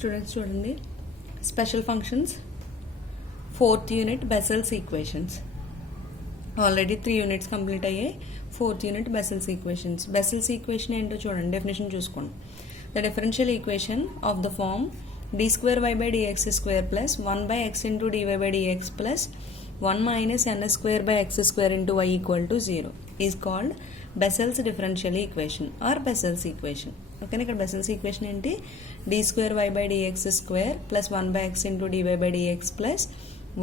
Students చూడండి, special functions 4th unit Bessel's equations. Already 3 units complete అయ్యాయి. 4th unit Bessel's equations. Bessel's equation ఏంటో చూడండి, definition చూసుకోండి. The differential equation of the form d²y/dx² plus 1/x into dy/dx plus 1 minus n²/x² into y equal to 0 is called Bessel's differential equation or Bessel's equation. ఓకేనా, ఇక్కడ బెసెల్స్ equation ఏంటి? d²y/dx² plus 1/x into dy/dx plus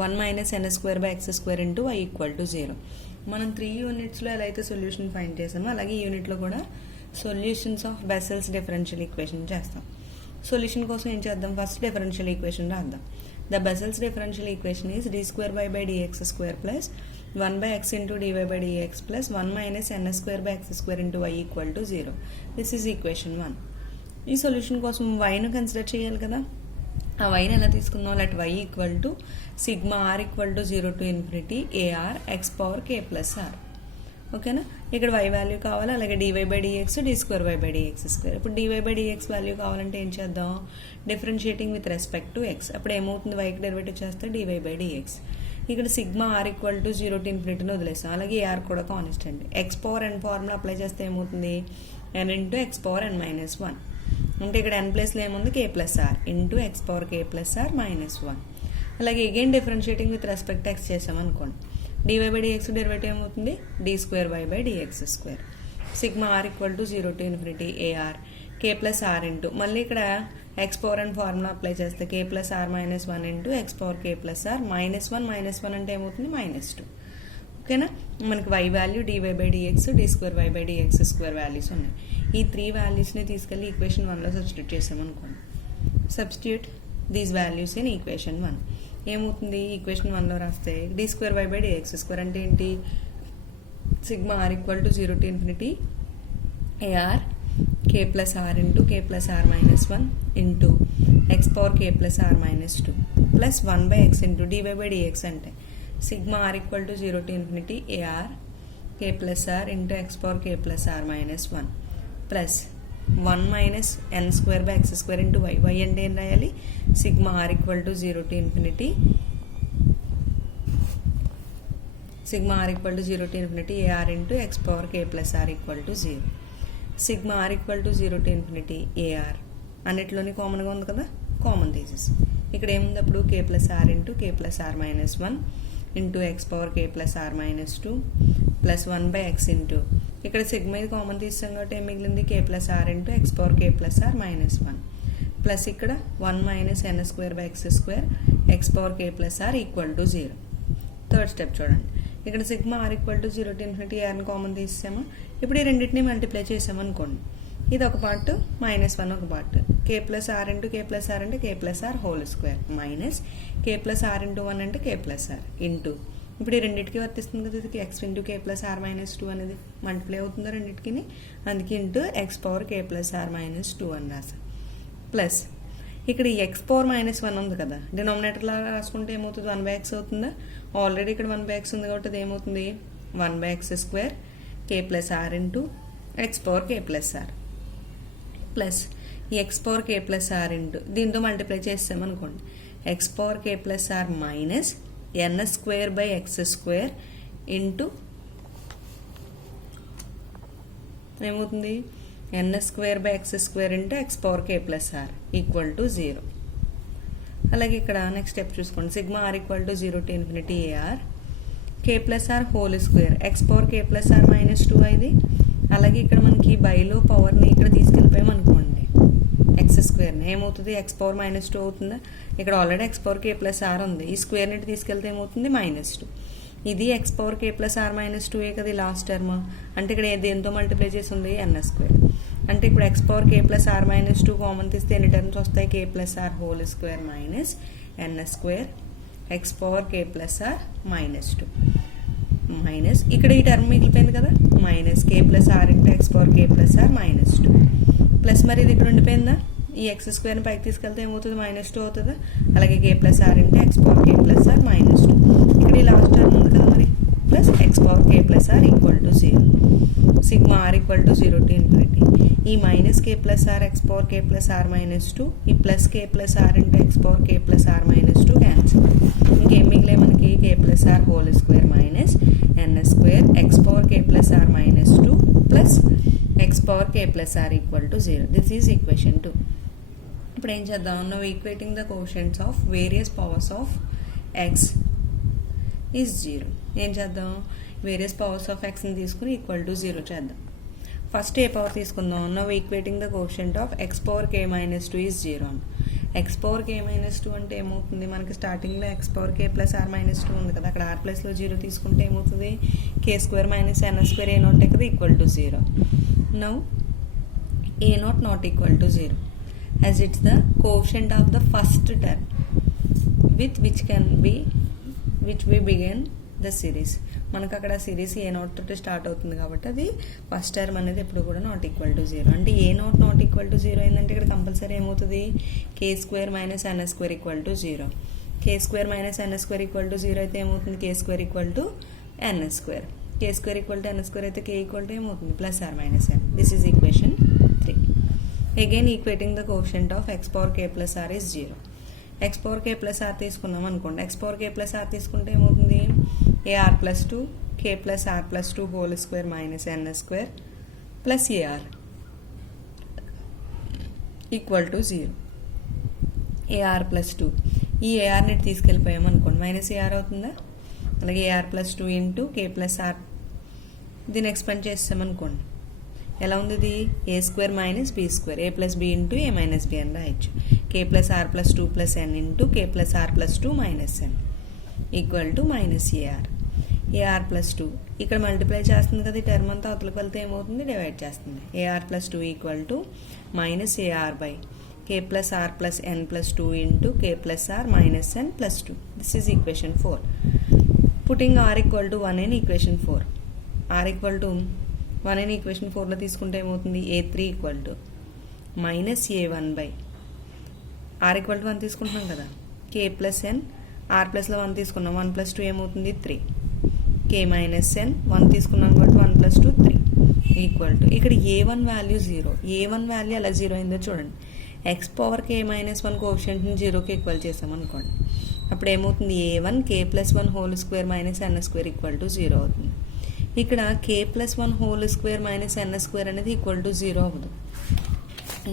1 minus n²/x² into y equal to 0. మనం 3 యూనిట్స్లో ఎలా అయితే solution find చేసామో అలాగే ఈ యూనిట్లో కూడా సొల్యూషన్స్ ఆఫ్ బెసెల్స్ డిఫరెన్షియల్ ఈక్వేషన్ చేస్తాం. సొల్యూషన్ కోసం ఏం చేద్దాం? ఫస్ట్ డిఫరెన్షియల్ ఈక్వేషన్ రాద్దాం. The Bessel's differential equation is d²y/dx² plus 1/x into dy/dx plus 1 minus n²/x² into y equal to 0. This is equation 1. ఈ సొల్యూషన్ కోసం yను కన్సిడర్ చేయాలి కదా. ఆ yని ఎలా తీసుకుందాం? Let y equal to sigma r equal to 0 to infinity ar x power k plus r. ఓకేనా, ఇక్కడ y value కావాలి, అలాగే dy/dx d²y/dx². ఇప్పుడు dy/dx వాల్యూ కావాలంటే ఏం చేద్దాం? Differentiating with respect to x. అప్పుడు ఏమవుతుంది? yకి డెరివేటివ్ చేస్తే dy/dx. ఇక్కడ sigma r equal to 0 to infinity వదిలేస్తాం, అలాగే r కూడా కాన్స్టెంట్. x power n formula apply చేస్తే ఏమవుతుంది? n into x power n minus 1. అంటే ఇక్కడ n ప్లేస్లో ఏముంది? k plus r into x power k plus r minus 1. అలాగే again differentiating with respect x చేసామనుకోండి, dy/dx డెరివేటివ్ ఏమవుతుంది? d²y/dx². Sigma r equal to 0 to infinity ar k plus r into మళ్ళీ ఇక్కడ x power n formula apply చేస్తే k plus r minus 1 into x power k plus r minus 1 అంటే ఏమవుతుంది? Minus 2. ఓకేనా, మనకి y value dy/dx d²y/dx² values ఉన్నాయి. ఈ 3 వాల్యూస్ని తీసుకెళ్ళి ఈక్వేషన్ 1లో సబ్స్టిట్యూట్ చేసామనుకోండి. Substitute these values in equation 1. ఏమవుతుంది? ఈక్వేషన్ 1లో రాస్తే d²y/dx² అంటే ఏంటి? Sigma r equal to 0 to infinity ar k plus r into k plus r minus 1 into x power k plus r minus 2 plus 1/x into dy/dx అంటే sigma r equal to 0 to infinity ar k plus r into x power k plus r minus 1 plus 1 minus n²/x² into y. y అంటే ఏం రాయాలి? Sigma r equal to 0 to infinity sigma r equal to 0 to infinity ar into x power k plus r equal to 0. Sigma r equal to 0 to infinity ar అన్నిట్లోని కామన్గా ఉంది కదా, common తీసేసి ఇక్కడ ఏముంది? అప్పుడు k plus r into k plus r minus 1 into x power k plus r minus 2 plus 1/x into ఇక్కడ sigma ఇది కామన్ తీసాం కాబట్టి ఏం మిగిలింది? k plus r into x power k plus r minus 1 plus ఇక్కడ 1 minus n²/x² x power k plus r equal to 0. Third step చూడండి, ఇక్కడ sigma r equal to 0 to infinity arని కామన్ తీసాము. ఇప్పుడు ఈ రెండింటిని మల్టిప్లై చేసామనుకోండి, ఇది ఒక పార్ట్ -1 ఒక part. k plus r into k plus r అంటే k plus r whole square minus k plus r into 1 అంటే k ప్లస్ ఆర్ ఇంటూ ఇప్పుడు ఈ రెండింటికి వర్తిస్తుంది కదా, ఇది x into k plus r minus 2 అనేది మల్టిప్లై అవుతుందో రెండింటికి, అందుకే into x power k plus r minus 2 అని రాసాం. ప్లస్ ఇక్కడ x పవర్ -1 ఉంది కదా, డినామినేటర్లా రాసుకుంటే ఏమవుతుంది? 1/x అవుతుందా? ఆల్రెడీ ఇక్కడ 1/x ఉంది కాబట్టి అది ఏమవుతుంది? 1/x² k plus r into x power k plus r plus x power k plus r into దీంతో మల్టిప్లై చేసామనుకోండి, x power k plus r minus n²/x² into ఏమవుతుంది? n²/x² into x power k plus r equal to 0. అలాగే ఇక్కడ next step చూసుకోండి, sigma r equal to 0 to infinity ar k plus r whole square x power k plus r minus 2 ఇది. అలాగే ఇక్కడ మనకి బైలో పవర్ని ఇక్కడ తీసుకెళ్ళిపోయామనుకోండి, x² ఏమవుతుంది? x పవర్ మైనస్ 2 అవుతుందా? ఇక్కడ already x power k plus r ఉంది, ఈ స్క్వేర్ ని తీసుకెళ్తే ఏమవుతుంది? -2. ఇది x power k plus r minus 2 కదా లాస్ట్ టర్మ్, అంటే ఇక్కడ దేంతో మల్టిప్లై చేసి ఉంది? n². అంటే ఇప్పుడు x power k plus r minus 2 common తీస్తే ఎన్ని టర్మ్స్ వస్తాయి? k plus r whole square minus n² x power k plus r minus 2 minus ఇక్కడ ఈ టర్మ్ మిగిలిపోయింది కదా, minus k plus r into x power k plus r minus 2 plus మరి ఇది ఇక్కడ ఉండిపోయిందా? ఈ x² పైకి తీసుకెళ్తే ఏమవుతుంది? -2 అవుతుందా? అలాగే k plus r into x power k plus r minus 2 ఇక్కడ ఈ లాస్ట్ టర్మ్ ఉంది కదా మరి, plus x power k plus r equal to 0. Sigma r equal to 0 to infinity. ఈ minus k plus r x power k plus r minus 2, ఈ plus k plus r into x power k plus r minus 2 cancel. ఇంకేం మిగిలే మనకి k plus r whole square minus n square x power k plus r minus 2 plus x power k plus r equal to 0. This is equation 2. ఇప్పుడు ఏం చేద్దాం, now equating the coefficients of various powers of x is 0. ఏం చేద్దాం, various powers of ఎక్స్ని తీసుకుని equal to 0 చేద్దాం. First a power తీసుకుందాం, now equating the quotient of x power k minus 2 is 0. X power k minus 2 అంటే ఏమవుతుంది, మనకి స్టార్టింగ్లో x power k plus r minus 2 ఉంది కదా, అక్కడ ఆర్ ప్లస్లో 0 తీసుకుంటే ఏమవుతుంది, k square minus n square a naught కదా equal to 0. Now a naught equal to 0 as it's the quotient of the first term with which we begin the series. మనకు అక్కడ series A not తోటి start అవుతుంది కాబట్టి అది first term అనేది ఎప్పుడు కూడా నాట్ ఈక్వల్ టు 0. అంటే ఏ నాట్ ఈక్వల్ టు 0 అయిందంటే ఇక్కడ కంపల్సరీ ఏమవుతుంది, k square minus n square equal to 0. K square minus n square equal to 0 అయితే ఏమవుతుంది, k square equal to n square. K square equal to n square అయితే k equal to ఏమవుతుంది, plus r minus n. This is equation 3. Again equating the quotient of x power k plus r is 0. X power k plus r తీసుకున్నాం అనుకోండి, x power k plus are తీసుకుంటే ఏమవుతుంది, a r plus 2 k plus r plus 2 whole square minus n square plus AR equal to 0. A r plus 2 ఈ ఏఆర్ని తీసుకెళ్ళిపోయాం అనుకోండి, minus a r అవుతుందా, అలాగే a r plus 2 into k plus r దీన్ని ఎక్స్పెండ్ చేస్తామనుకోండి, ఎలా ఉంది ఇది, a square minus b square, a plus b into a minus b అని రాయొచ్చు. K plus r plus 2 plus n into k plus r plus 2 minus n equal to minus A R. A R plus 2 ఇక్కడ multiply చేస్తుంది కదా, ఈ term అంతా అవతలకి వెళ్తే ఏమవుతుంది, డివైడ్ చేస్తుంది. AR plus 2 equal to minus AR by k plus r plus n plus 2 into k plus r minus n plus 2. This is equation 4. Putting r equal to 1 in equation 4. R equal to 1 అని equation 4లో తీసుకుంటే ఏమవుతుంది, ఏ3 equal to minus a one by r equal to 1 తీసుకుంటున్నాం కదా, కే plus N R ప్లస్లో 1 తీసుకున్నాం, 1 plus 2 ఏమవుతుంది 3, కే మైనస్ ఎన్ 1 తీసుకున్నాం కాబట్టి 1 ప్లస్ 2 3 ఈక్వల్ టు ఇక్కడ ఏ1 వాల్యూ 0. ఏ1 వాల్యూ ఎలా 0 అయిందో చూడండి, ఎక్స్ పవర్ కే మైనస్ 1 కోఎఫిషియంట్ని 0కి ఈక్వల్ చేసామనుకోండి, అప్పుడు ఏమవుతుంది, a one k plus 1 whole square minus n square equal to 0 అవుతుంది. ఇక్కడ k plus 1 whole square minus n square అనేది ఈక్వల్ టు 0 అవ్వదు.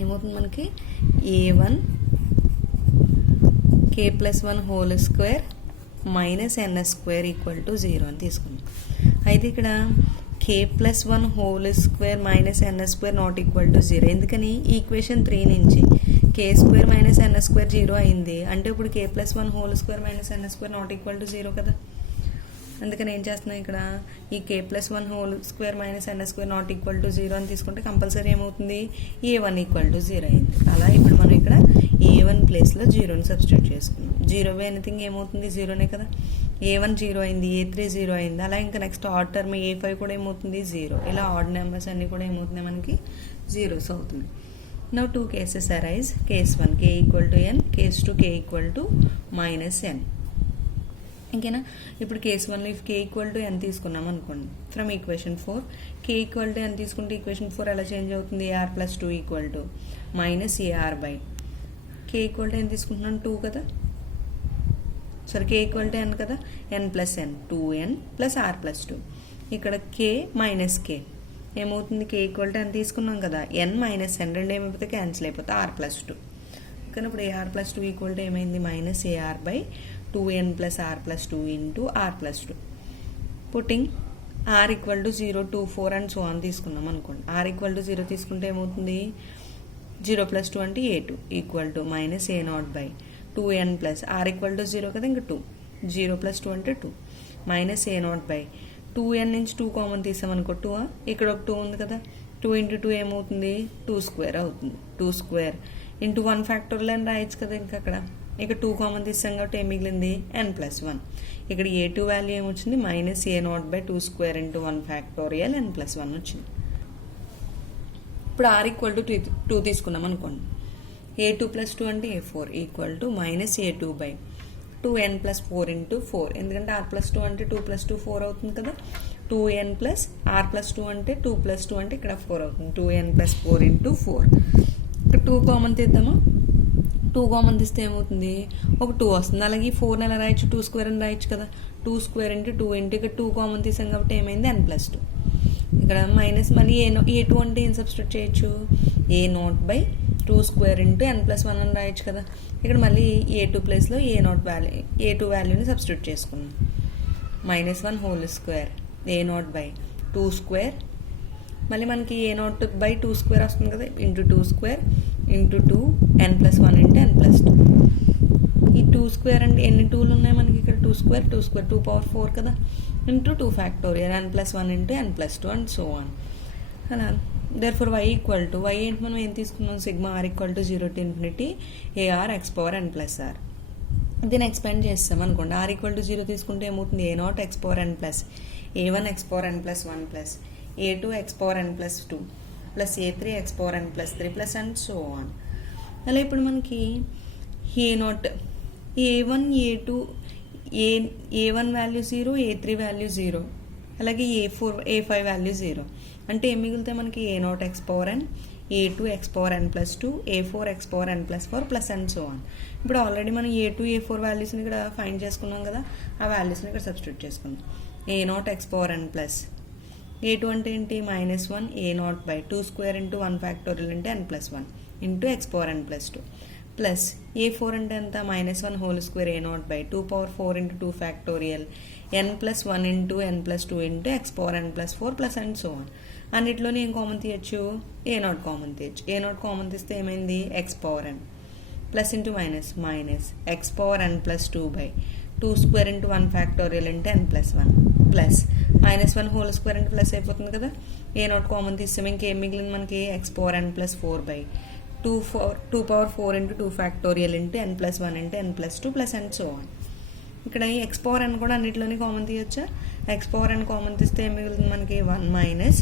ఏమవుతుంది మనకి, a one k plus 1 whole square minus n square equal to 0 అని తీసుకున్నాం. అయితే ఇక్కడ k plus 1 whole square minus n square not equal to 0. ఎందుకని, ఈక్వేషన్ 3 నుంచి k square minus n square 0 అయింది అంటే ఇప్పుడు k plus 1 whole square minus n square not equal to 0 కదా. అందుకని ఏం చేస్తున్నాం, ఇక్కడ ఈ k plus 1 whole square minus n square not equal to 0 అని తీసుకుంటే కంపల్సరీ ఏమవుతుంది, ఏ1 ఈక్వల్ టు 0 అయింది. అలా ఇప్పుడు మనం ఇక్కడ ఏ1 ప్లేస్లో 0ని సబ్స్టిట్యూట్ చేసుకున్నాం. 0 బై ఎనీథింగ్ ఏమవుతుంది, 0నే కదా. ఏ1 0 అయింది, ఏ3 0 అయింది, అలా ఇంకా నెక్స్ట్ ఆడ్ టర్మ్ ఏ5 కూడా ఏమవుతుంది 0. ఇలా ఆడ్ నెంబర్స్ అన్నీ కూడా ఏమవుతున్నాయి మనకి జీరోస్ అవుతుంది. Now 2 cases arise. Case 1 k equal to n, case 2 k equal to minus n. ఇంకేనా, ఇప్పుడు కేస్ 1లో if k equal to n తీసుకున్నాం అనుకోండి from equation 4, k equal to n తీసుకుంటే ఈక్వేషన్ 4 ఎలా చేంజ్ అవుతుంది, a r plus 2 equal to minus AR by k equal to n తీసుకుంటున్నాను 2 కదా, సరే కే ఈక్వల్ టు ఎన్ కదా, n plus n 2n plus r plus 2. ఇక్కడ కే మైనస్ కే ఏమవుతుంది, కే equal to n తీసుకున్నాం కదా, ఎన్ మైనస్ ఎన్ రెండు ఏమైపోతే క్యాన్సిల్ అయిపోతే ఆర్ ప్లస్ 2. కానీ ఇప్పుడు ఏఆర్ ప్లస్ 2 ఈక్వల్ టు ఏమైంది, minus AR by 2n plus r plus 2 into r plus 2. Putting r equal to 0 2 4 and so on తీసుకున్నాం అనుకోండి. ఆర్ ఈక్వల్ టు 0 తీసుకుంటే ఏమవుతుంది, 0 ప్లస్ 2 అంటే a two equal to minus a nought by 2n plus r equal to 0 కదా, ఇంకా 2 0 plus 2 అంటే 2 minus a nought by 2n నుంచి 2 common తీసామనుకో 2, ఇక్కడ ఒక 2 ఉంది కదా, 2 ఇంటూ 2 ఏమవుతుంది 2 స్క్వేర్ అవుతుంది. 2 స్క్వేర్ ఇంటూ 1 ఫ్యాక్టోరియల్ అని రాయొచ్చు కదా, ఇంకా అక్కడ ఇక్కడ 2 కామన్ తీసాం కాబట్టి ఏం మిగిలింది n ప్లస్ 1. ఇక్కడ ఏ2 వాల్యూ ఏమొచ్చింది, minus a nought by 2 square into 1 factorial n plus 1 వచ్చింది. ఇప్పుడు ఆర్ ఈక్వల్ టు 2 తీసుకున్నాం అనుకోండి, ఏ2 ప్లస్ 2 అంటే ఏ4 equal to minus a two by 2n plus 4 into 4. ఎందుకంటే ఆర్ ప్లస్ 2 అంటే 2 ప్లస్ 2 4 అవుతుంది కదా, 2n ప్లస్ ఆర్ ప్లస్ 2 అంటే 2 ప్లస్ 2 అంటే ఇక్కడ 4 అవుతుంది. 2n plus 4 into 4. ఇక్కడ 2 కామన్ తీద్దామా? 2 కామన్ తీస్తే ఏమవుతుంది? ఒక 2 వస్తుంది. అలాగే 4 ఎలా రాయొచ్చు? 2 స్క్వేర్ అని రాయొచ్చు కదా. 2 స్క్వేర్ ఇంటూ 2 ఇంటూ ఇక్కడ 2 కామన్ తీసాం కాబట్టి ఏమైంది? n plus 2. ఇక్కడ మైనస్ మళ్ళీ ఏ2 అంటే ఏం సబ్స్టిట్యూట్ చేయొచ్చు? a0 by 2 square into n plus 1 అని రాయొచ్చు కదా. ఇక్కడ మళ్ళీ a2 ప్లేస్లో a2 వాల్యూని సబ్స్టిట్యూట్ చేసుకున్నాం. -1 whole square a0 by 2 square, మళ్ళీ మనకి a0 బై 2 స్క్వేర్ వస్తుంది కదా, into 2 square into 2 n plus 1 into n plus 2. ఈ 2 స్క్వేర్ అంటే ఎన్ని 2లు ఉన్నాయి మనకి ఇక్కడ? 2 స్క్వేర్ 2 పవర్ 4 కదా, into 2 factorial n plus 1 into n plus 2 and so on. అలా therefore y equal to y ఏంటి మనం ఏం తీసుకున్నాం? Sigma r equal to 0 to infinity ar x power n plus r. దీన్ని ఎక్స్పాండ్ చేస్తాం అనుకోండి. r ఈక్వల్ టు 0 తీసుకుంటే ఏమవుతుంది? a0 x power n plus a1 x power n plus 1 plus a2 x power n plus 2 plus a3 x power n plus 3 plus and so on. అలా ఇప్పుడు మనకి a0 a1 a2 a1 value 0, a3 value 0, అలాగే a5 value 0 అంటే ఏం మిగులుతాయి మనకి? a0 x power n, a2 x power n plus 2, a4 x power n plus 4 plus and so on. ఇప్పుడు already మనం a2 a4 వాల్యూస్ని ఇక్కడ ఫైండ్ చేసుకున్నాం కదా, ఆ వాల్యూస్ని ఇక్కడ సబ్స్టిట్యూట్ చేసుకున్నాం. a0 x power n plus a2 అంటే ఏంటి? -1 a0 by 2 square into 1 factorial into n plus 1 into x power n plus 2 plus a4 అంటే ఎంత? -1 whole square a0 by 2 power 4 into 2 factorial n plus 1 into n plus 2 into x power n plus 4 plus and so on. అన్నిట్లోనే ఏం common తీయచ్చు? a0 common తీయచ్చు. a0 common తీస్తే ఏమైంది? x power n plus into minus x power n plus 2 by 2 square into 1 factorial into n plus 1 plus -1 whole square into plus అయిపోతుంది కదా. a0 common తీస్తే ఇంకేం మిగిలింది మనకి? x power n plus 4 by 2 power 4 into 2 factorial into n plus 1 into n plus 2 plus and so on. ఇక్కడ ఈ x power n కూడా అన్నింటిలోనే common తీయొచ్చా? x power n common తీస్తే ఏం మిగులుతుంది మనకి? 1 minus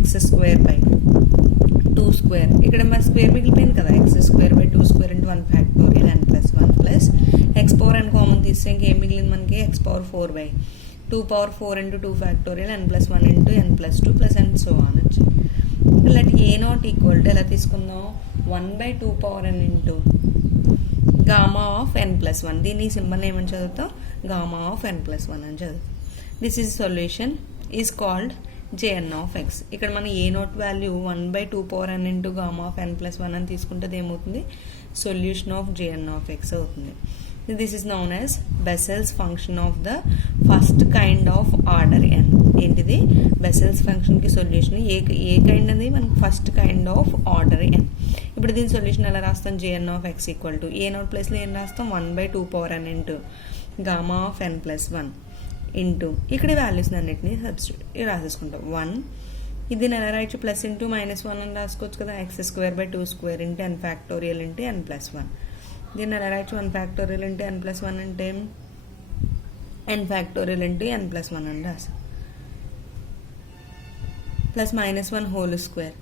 x square by 2 square, ఇక్కడ మన square మిగిలిపోయింది కదా, x square by 2 square into 1 factorial n plus 1 plus x power n common తీస్తే ఇంకేం మిగిలింది మనకి? x power 4 by 2 power 4 into 2 factorial n plus 1 into n plus 2 plus and so on వచ్చి. ఇలాంటి a0 ఈక్వల్ టు ఎలా తీసుకుందాం? 1 by 2 power n into gamma of n plus 1. దీన్ని symbol ఏమని చదువుతాం? గామా ఆఫ్ n ప్లస్ 1 అని చదువుతాం. This is solution is called jn of x. ఇక్కడ మన a0 value 1 by 2 power n into gamma of n plus 1 అని తీసుకుంటే ఏమవుతుంది? Solution of jn of x అవుతుంది. This is known as Bessel's function of the first kind of order n. ఏంటిది? Bessel's ఫంక్షన్కి solution ఏ kind అనేది? మనకి first kind of order n. ఇప్పుడు దీని సొల్యూషన్ ఎలా రాస్తాం? jn of x equal to a0 ప్లేస్లో ఏం రాస్తాం? 1 by 2 power n into gamma of n plus 1 into ఇక్కడ వాల్యూస్ అన్నిటిని సబ్స్టిట్యూట్ రాసేసుకుంటాం. 1 ఇది ఎలా రాయొచ్చు? ప్లస్ ఇంటూ -1 అని రాసుకోవచ్చు కదా. x square by 2 square into n factorial into n plus 1. దీన్ని ఎలా రాయొచ్చు? 1 ఫ్యాక్టోరియల్ ఇంటూ n ప్లస్ 1 అంటే n factorial into n plus 1 అని రాసాం. ప్లస్ -1 హోల్ స్క్వేర్,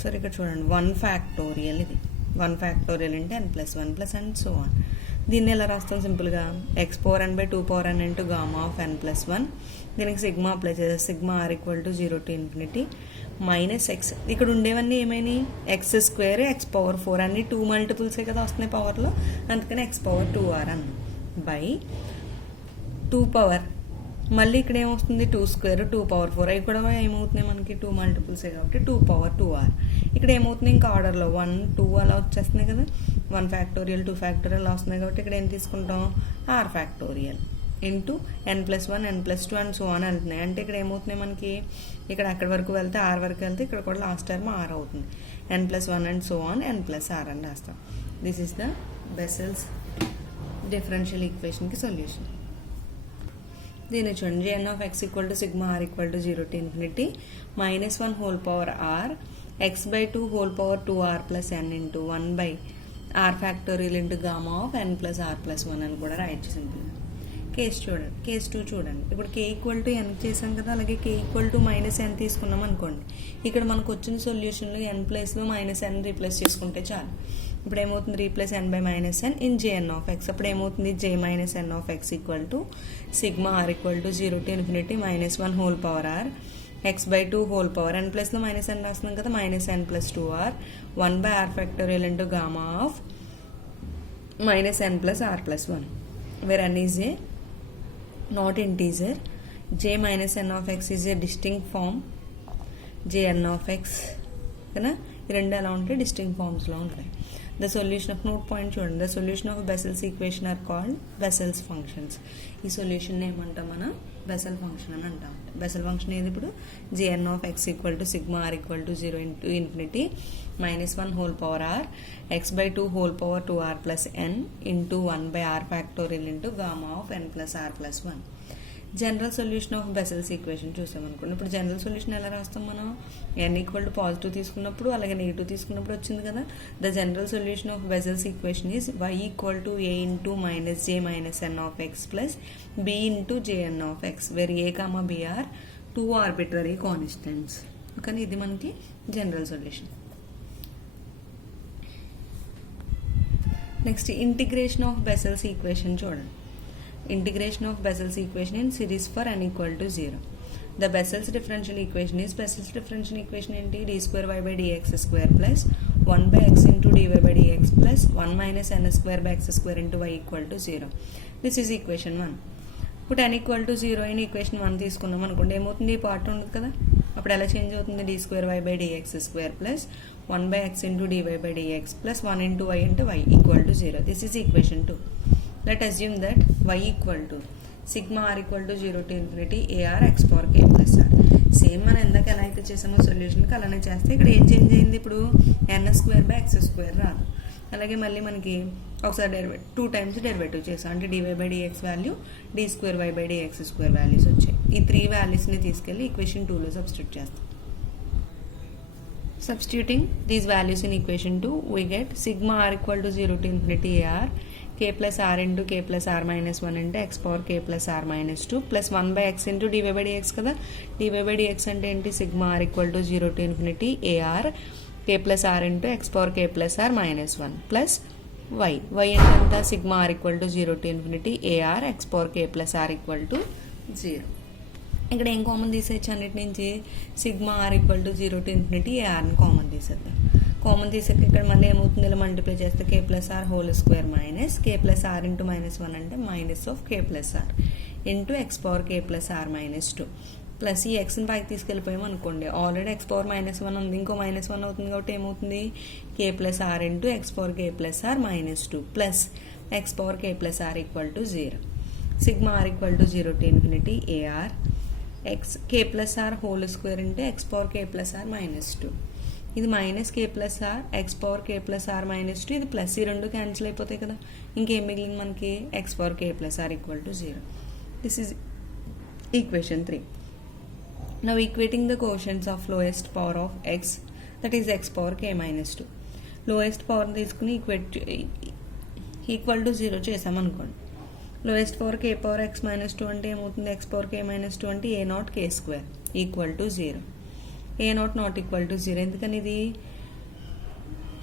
సరే ఇక్కడ చూడండి 1 ఫ్యాక్టోరియల్, ఇది 1 factorial into n plus 1 plus and so on. దీన్ని ఎలా రాస్తాం? సింపుల్గా x power n by 2 power n into gamma of n plus 1. దీనికి సిగ్మా అప్లై చేస్తే sigma r equal to 0 to infinity minus x. ఇక్కడ ఉండేవన్నీ ఏమైనాయి? x స్క్వేర్ x పవర్ 4 అన్ని 2 మల్టిపుల్సే కదా వస్తున్నాయి పవర్లో, అందుకని x పవర్ 2r అన్న బై 2 పవర్, మళ్ళీ ఇక్కడ ఏమొస్తుంది? 2 స్క్వేర్ 2 పవర్ 4, అవి కూడా ఏమవుతున్నాయి మనకి? 2 మల్టిపుల్సే కాబట్టి 2 పవర్ 2r. ఇక్కడ ఏమవుతుంది? ఇంకా ఆర్డర్లో 1 2 అలా వచ్చేస్తున్నాయి కదా, 1 ఫ్యాక్టోరియల్ 2 ఫ్యాక్టోరియల్ వస్తున్నాయి కాబట్టి ఇక్కడ ఏం తీసుకుంటాం? r factorial into n plus 1 n plus 2 and so on వెళ్తున్నాయి. అంటే ఇక్కడ ఏమవుతున్నాయి మనకి? ఇక్కడ అక్కడి వరకు వెళ్తే r వరకు వెళ్తే ఇక్కడ కూడా లాస్ట్ టర్మ్ r అవుతుంది. n plus 1 and so on n plus r అని రాస్తాం. This is the Bessel's differential ఈక్వేషన్కి సొల్యూషన్. దీన్ని చూడండి, jn of x equal to sigma r equal to 0 to infinity -1 whole power r x by 2 whole power 2r plus n into 1 by r factorial into gamma of n plus r plus 1 అని కూడా రాయొచ్చు సింపుల్గా. Case 2 చూడండి. ఇప్పుడు k equal to n చేసాం కదా, అలాగే k equal to -n తీసుకున్నాం అనుకోండి. ఇక్కడ మనకు వచ్చిన సొల్యూషన్లో n ప్లేస్లో -n రీప్లేస్ చేసుకుంటే చాలు. ఇప్పుడు ఏమవుతుంది replace n by minus n in jn of x. అప్పుడు ఏమవుతుంది j minus n of x equal to sigma r equal to 0 to infinity minus 1 whole power r x by 2 whole power n ప్లస్లో minus n రాస్తున్నాం కదా minus n plus 2r 1 by r factorial into gamma of minus n plus r plus 1 where n is a not integer. j minus n of x is a distinct form jn of x కదా ఈ రెండు ఎలా ఉంటాయి distinct ఫార్మ్స్లో ఉంటాయి. The solution of note point చూడండి. The solution of Bessel's equation are called Bessel's functions. ఈ solution ఏమంటాం మనం బెసెల్ ఫంక్షన్ అని అంటాం. బెసెల్ ఫంక్షన్ ఏది ఇప్పుడు jn of x equal to sigma r equal to 0 into infinity minus 1 whole power r x by 2 whole power 2r plus n into 1 by r factorial into gamma of n plus r plus 1. General solution of Bessel's equation చూసామనుకోండి. ఇప్పుడు general solution ఎలా రాస్తాం మనం n equal to positive తీసుకున్నప్పుడు అలాగే negative తీసుకున్నప్పుడు వచ్చింది కదా. The general solution of Bessel's equation is y equal to a into minus j minus n of x plus b into jn of x where a comma b are 2 arbitrary constants. కానీ ఇది మనకి general solution. Next integration of Bessel's equation చూడండి. Integration of Bessel's equation in series for n equal to 0. The Bessel's differential equation is Bessel's differential equation into d square y by dx square plus 1 by x into dy by dx plus 1 minus n square by x square into y equal to 0. This is equation 1. Put n equal to 0 in equation 1 తీసుకున్నాం అనుకోండి ఏమవుతుంది ఈ part ఉండదు కదా. అప్పుడు ఎలా change అవుతుంది d square y by dx square plus 1 by x into dy by dx plus 1 into y into y equal to 0. This is equation 2. Let assume that y equal to sigma r equal to 0 to infinity ar x power k plus r. Same మనం ఎందాక ఎలా అయితే చేసామో సొల్యూషన్కి అలానే చేస్తే ఇక్కడ ఏం change అయింది ఇప్పుడు n square by X square రాదు. అలాగే మళ్ళీ మనకి ఒకసారి డెరివేటివ్ 2 టైమ్స్ డెరివేటివ్ చేసాం అంటే dy by dx value d square y by dx square values వచ్చాయి. ఈ 3 వాల్యూస్ని తీసుకెళ్ళి ఈక్వేషన్ 2లో సబ్స్టిట్యూట్ చేస్తాం. Substituting these values in equation 2 we get sigma r equal to 0 to infinity ar k plus r into k plus r minus 1 into x power k plus r minus 2 plus 1 by x into dy by dx కదా. dy by dx అంటే ఏంటి sigma r equal to 0 to infinity ar k plus r into x power k plus r minus 1 plus y అంటే ఎంత sigma r equal to 0 to infinity ar x power k plus r equal to 0. ఇక్కడ ఏం common తీసేయచ్చు అన్నిటి నుంచి sigma r equal to 0 to infinity ఏఆర్ని common తీసేద్దాం. Common తీసాక ఇక్కడ మళ్ళీ ఏమవుతుంది ఇలా మల్టిప్లై చేస్తే k plus r whole square minus k plus r into minus 1 అంటే minus of k plus r into x power k plus r minus 2 plus ఈ ఎక్స్ని పైకి తీసుకెళ్ళిపోయాం అనుకోండి ఆల్రెడీ ఎక్స్ పవర్ మైనస్ 1 ఉంది ఇంకో మైనస్ 1 అవుతుంది కాబట్టి ఏమవుతుంది k plus r into x power k plus r minus 2 plus x power k plus r equal to 0. Sigma r equal to 0 to infinity a r x k plus r whole square into x power k plus r minus 2. ఇది minus k plus r x power k plus r minus 2 ఇది plus ఈ రెండు cancel అయిపోతాయి కదా. ఇంకేం మిగిలింది మనకి x power k plus r equal to 0. This is equation 3. Now equating the cautions of lowest power of x that is x power k minus 2. Lowest power తీసుకుని equal to 0 చేసామనుకోండి. Lowest power k power x minus 2 అంటే ఏమవుతుంది x power k minus 2 అంటే a not k square equal to 0. a not equal to 0 ఎందుకని ఇది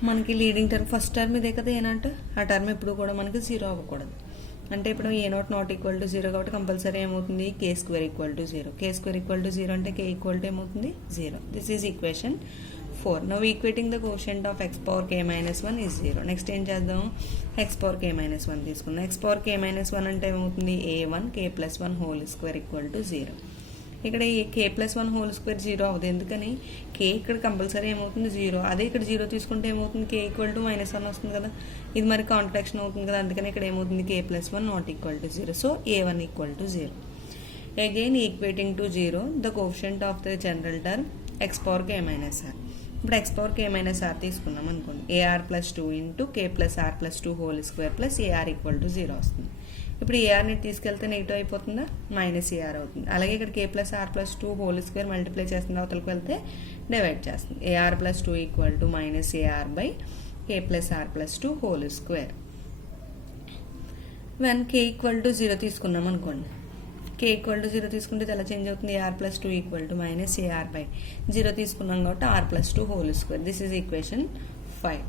మనకి leading term first term ఇదే కదా a నాట్. ఆ టర్మ్ ఎప్పుడు కూడా మనకి 0 అవ్వకూడదు. అంటే ఇప్పుడు a నాట్ ఈక్వల్ టు 0 కాబట్టి కంపల్సరీ ఏమవుతుంది k square equal to 0. k square equal to 0 అంటే k ఈక్వల్ టు ఏమవుతుంది 0. This is equation 4. Now equating the quotient of x power k minus 1 is 0. Next ఏం చేద్దాం x power k minus 1 తీసుకుందాం. x power k minus 1 అంటే ఏమవుతుంది a1 k plus 1 whole square equal to 0. ఇక్కడ ఈ k plus 1 whole square 0 అవుతుంది ఎందుకని k ఇక్కడ కంపల్సరీ ఏమవుతుంది 0. అదే ఇక్కడ 0 తీసుకుంటే ఏమవుతుంది k ఈక్వల్ టు -1 వస్తుంది కదా. ఇది మరి కాంట్రాక్షన్ అవుతుంది కదా అందుకని ఇక్కడ ఏమవుతుంది k plus 1 not equal to 0. So a1 equal to 0. Again equating to 0 the coefficient of the general term x power k minus r. ఇప్పుడు x power k minus r తీసుకున్నాం అనుకోండి ar plus 2 into k plus r plus 2 whole square plus AR equal to 0 వస్తుంది. ఇప్పుడు ఏఆర్ని తీసుకెళ్తే negative అయిపోతుందా minus AR అవుతుంది. అలాగే ఇక్కడ k plus r plus 2 whole square multiply చేస్తుంది అవతలకు వెళ్తే డివైడ్ చేస్తుంది. AR plus 2 equal to minus AR by k plus r plus 2 whole square. When k equal to 0 తీసుకున్నాం అనుకోండి k ఈక్వల్ టు 0 తీసుకుంటే ఎలా చేంజ్ అవుతుంది ar plus 2 equal to minus AR by 0 తీసుకున్నాం కాబట్టి r plus 2 whole square. This is equation 5.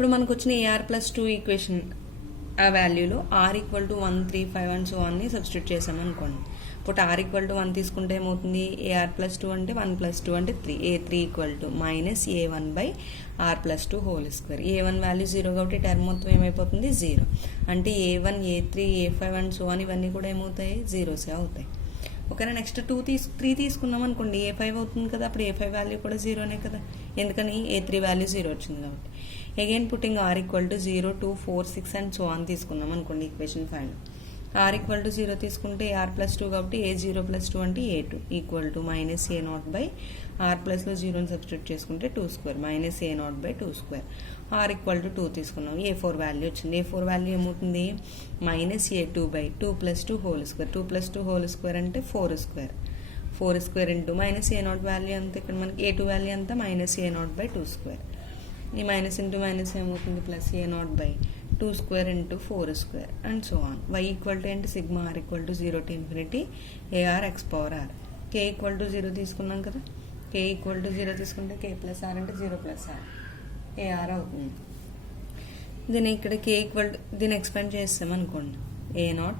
ఇప్పుడు మనకు వచ్చిన ఏఆర్ ప్లస్ 2 ఈక్వేషన్ ఆ వాల్యూలో r equal to 1, 3, 5 and so అన్ని సబ్స్టిట్యూట్ చేసామనుకోండి. ఇప్పుడు ఆర్ ఈక్వల్ టు 1 తీసుకుంటే ఏమవుతుంది, ఏఆర్ ప్లస్ 2 అంటే 1 ప్లస్ 2 అంటే 3, A3 equal to minus A1 by r plus 2 whole square. A1 value 0 కాబట్టి టర్మ్ మొత్తం ఏమైపోతుంది 0. అంటే A1, A3, A5 and so అని ఇవన్నీ కూడా ఏమవుతాయి, జీరోసే అవుతాయి. ఓకేనా. నెక్స్ట్ 3 తీసుకున్నాం అనుకోండి, A5 అవుతుంది కదా, అప్పుడు A5 వాల్యూ కూడా 0నే కదా, ఎందుకని A3 వాల్యూ 0 వచ్చింది కాబట్టి. Again putting r equal to 0, 2, 4, 6 and so on తీసుకున్నాం అనుకోండి ఈక్వేషన్ 5. ఆర్ ఈక్వల్ టు 0 తీసుకుంటే ఆర్ ప్లస్ 2 కాబట్టి A0 ప్లస్ 2 అంటే A2 equal to minus A0 by r ప్లస్లో 0ని సబ్స్టిట్యూట్ చేసుకుంటే 2 square minus A0 by 2 square. R equal to 2 తీసుకున్నాం, A4 value వచ్చింది. A4 వాల్యూ ఏమవుతుంది, minus A2 by 2 plus 2 whole square. 2 plus 2 whole square అంటే 4 square. 4 square into minus A0 value అంతా, ఇక్కడ మనకి A2 వాల్యూ అంతా మైనస్ A0 బై 2 స్క్వేర్. ఈ minus into minus ఏమవుతుంది, plus A0 by 2 square into 4 square and so on. y equal to ఏంటి, sigma r equal to 0 to infinity AR x power r. k equal to 0 తీసుకున్నాం కదా, k equal to 0 తీసుకుంటే k plus r అంటే 0 plus are AR అవుతుంది. దీన్ని ఇక్కడ k equal to దీన్ని expand చేస్తాం అనుకోండి, A0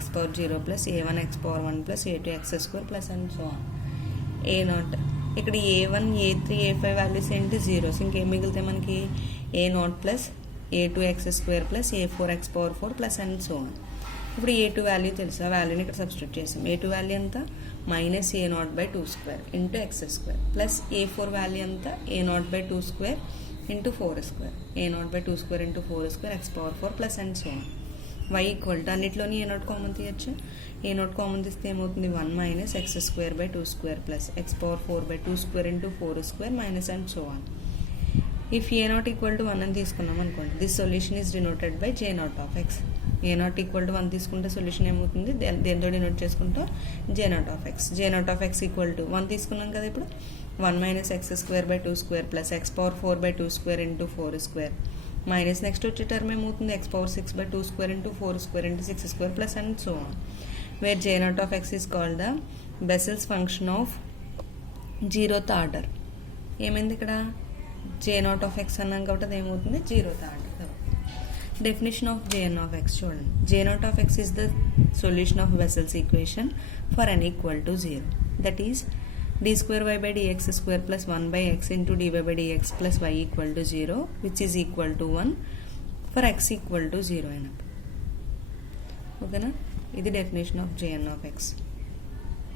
x power 0 plus A1 x power 1 plus A2 x square plus and so on. A0 ఇక్కడ A1, A3, A5 వాల్యూస్ ఏంటి, జీరోస్. ఇంకేం మిగిలితే మనకి A0 plus A2 x square plus A4 x power 4 plus and so on. ఇప్పుడు A2 value తెలుసు, ఆ వాల్యూని ఇక్కడ సబ్స్టిట్యూట్ చేసాం. A2 వాల్యూ ఎంత, minus A0 by 2 square into x square plus A4 value ఎంత, A0 by 2 square into 4 square. A0 by 2 square into 4 square x power 4 plus and so on. y equal to అన్నిట్లోని A0 common తీయచ్చు. A0 common తీస్తే ఏమవుతుంది, 1 minus x square by 2 square plus x power 4 by 2 square into 4 square minus and so on. If A0 equal to 1 అని తీసుకున్నాం అనుకోండి, this solution is denoted by J0 of x. A0 equal to 1 తీసుకుంటే solution ఏమవుతుంది, దేంతో denote చేసుకుంటాం, J0 of x. J0 of x equal to 1 తీసుకున్నాం కదా, ఇప్పుడు 1 minus x square by 2 square plus x power 4 by 2 square into 4 square minus next వచ్చే term ఏమవుతుంది, x power 6 by 2 square into 4 square into 6 square plus and so on. Where J0 of x is called the Bessel's function of 0th order. ఏమైంది ఇక్కడ, J0 of x అన్నాం కాబట్టి అది ఏమవుతుంది, 0th order. Definition of Jn of x చూడండి, J0 of x is the solution of Bessel's equation for n equal to 0. That is d square y by dx square plus 1 by x into dy by dx plus y equal to 0 which is equal to 1 for x equal to 0 అయినప్పుడు. ఓకేనా, ఇది definition of Jn of x.